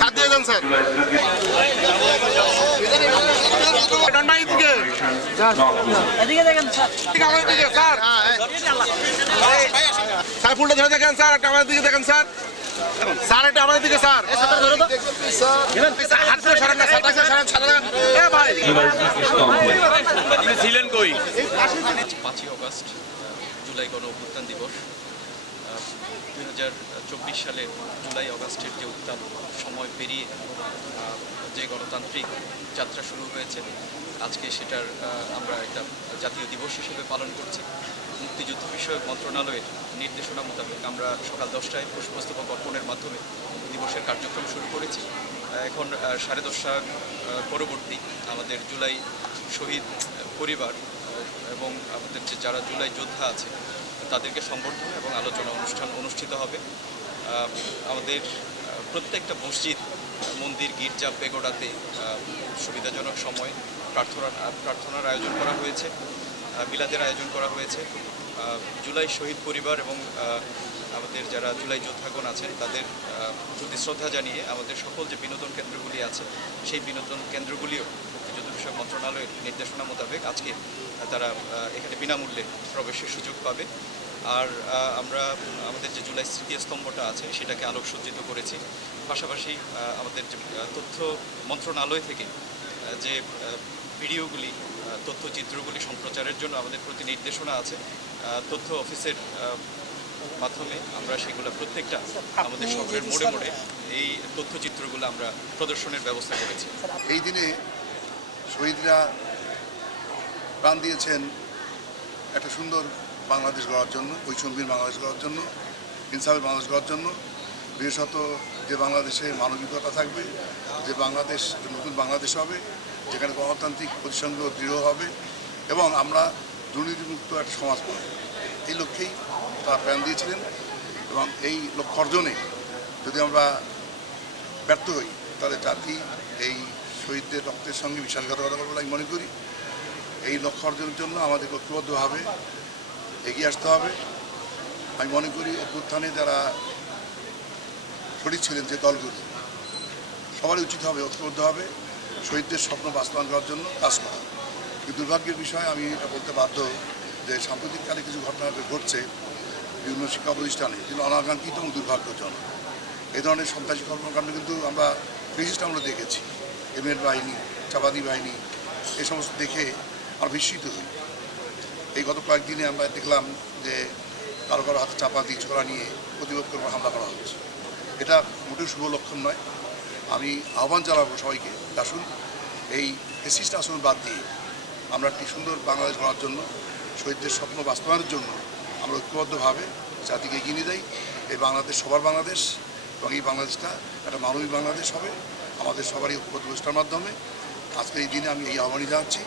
সাথ দিয়ে দেন স্যার। এদিকে দেখেন স্যার, স্যার ফুলটা ধরে দেখেন স্যার, একটা আমাদের দিকে দেখেন স্যার, স্যার এটা আমাদের দিকে স্যার, আপনি ছিলেন কই? 5ই অগস্ট জুলাই গণ অভ্যুত্থান দিবস। 2024 সালের জুলাই অগস্টের যে উত্তাপ সময় পেরিয়ে যে গণতান্ত্রিক যাত্রা শুরু হয়েছে, আজকে সেটার আমরা একটা জাতীয় দিবস হিসেবে পালন করছি। মুক্তিযুদ্ধ বিষয়ক মন্ত্রণালয়ের নির্দেশনা মোতাবেক আমরা সকাল 10টায় পুষ্পস্তবক অর্পণের মাধ্যমে দিবসের কার্যক্রম শুরু করেছি। এখন 10:30 পরবর্তী আমাদের জুলাই শহীদ পরিবার এবং আমাদের যে যারা জুলাই যোদ্ধা আছে তাদেরকে সংবর্ধনা এবং আলোচনা অনুষ্ঠান অনুষ্ঠিত হবে। আমাদের প্রত্যেকটা মসজিদ, মন্দির, গির্জা, পেগোডাতে সুবিধাজনক সময় প্রার্থনার আয়োজন করা হয়েছে, মিলাদের আয়োজন করা হয়েছে। জুলাই শহীদ পরিবার এবং আমাদের যারা জুলাই যোদ্ধাগণ আছেন তাদের প্রতি শ্রদ্ধা জানিয়ে আমাদের সকল যে বিনোদন কেন্দ্রগুলি আছে সেই বিনোদন কেন্দ্রগুলিও মুক্তিযুদ্ধ বিষয়ক মন্ত্রণালয়ের নির্দেশনা মোতাবেক আজকে তারা এখানে বিনামূল্যে প্রবেশের সুযোগ পাবে। আর আমরা আমাদের যে জুলাই স্মৃতিস্তম্ভটা আছে সেটাকে আলোকসজ্জিত করেছি। পাশাপাশি আমাদের যে তথ্য মন্ত্রণালয় থেকে যে ভিডিওগুলি, তথ্যচিত্রগুলি সম্প্রচারের জন্য আমাদের প্রতি নির্দেশনা আছে, তথ্য অফিসের মাধ্যমে আমরা সেগুলো প্রত্যেকটা আমাদের শহরের মোড়ে মোড়ে এই তথ্যচিত্রগুলো আমরা প্রদর্শনের ব্যবস্থা করেছি। এই দিনে শহীদরা প্রাণ দিয়েছেন একটা সুন্দর বাংলাদেশ গড়ার জন্য, বৈষম্যহীন বাংলাদেশ গড়ার জন্য, ইনসাফের বাংলাদেশ গড়ার জন্য। বিশেষত যে বাংলাদেশে মানবিকতা থাকবে, যে বাংলাদেশ নতুন বাংলাদেশ হবে, যেখানে গণতান্ত্রিক প্রতিষ্ঠানগুলো দৃঢ় হবে এবং আমরা দুর্নীতিমুক্ত একটা সমাজ পাবো, এই লক্ষ্যেই তারা প্রাণ দিয়েছিলেন। এবং এই লক্ষ্য অর্জনে যদি আমরা ব্যর্থ হই তাহলে জাতি এই শহীদদের রক্তের সঙ্গে বিশ্বাসঘাতকতা করবে বলে আমি মনে করি। এই লক্ষ্য অর্জনের জন্য আমাদের ঐক্যবদ্ধভাবে এগিয়ে আসতে হবে। আমি মনে করি অভ্যুত্থানে যারা শহীদ ছিলেন যে দলগুলো, সবারই উচিত হবে ঐক্যবদ্ধভাবে শহীদদের স্বপ্ন বাস্তবায়ন করার জন্য কাজ করা। কিন্তু দুর্ভাগ্যের বিষয়, আমি এটা বলতে বাধ্য যে সাম্প্রতিককালে কিছু ঘটনা ঘটছে বিভিন্ন শিক্ষা প্রতিষ্ঠানে, কিন্তু অনাকাঙ্ক্ষিত এবং দুর্ভাগ্যজনক। এই ধরনের সন্ত্রাসী কর্মকাণ্ড কিন্তু আমরা ফেসিস্ট আমরা দেখেছি, এমএল বাহিনী, চাপাতি বাহিনী, এই সমস্ত দেখে আমরা বিস্মিত হই। এই গত কয়েকদিনে আমরা দেখলাম যে কারো কারো হাতে চাপাতি ছোড়া নিয়ে প্রতিপক্ষের উপর হামলা করা হচ্ছে। এটা মোটেও শুভ লক্ষণ নয়। আমি আহ্বান জানাবো সবাইকে, আসুন এই ফেসিস্ট আচরণ বাদ দিয়ে আমরা একটি সুন্দর বাংলাদেশ গড়ার জন্য, শহীদদের স্বপ্ন বাস্তবায়নের জন্য আমরা ঐক্যবদ্ধভাবে জাতিকে এগিয়ে নিয়ে যাই। এই বাংলাদেশ সবার বাংলাদেশ এবং এই বাংলাদেশটা একটা মানবিক বাংলাদেশ হবে আমাদের সবারই ঐক্যবদ্ধ প্রচেষ্টার মাধ্যমে। আজকের এই দিনে আমি এই আহ্বানই জানাচ্ছি।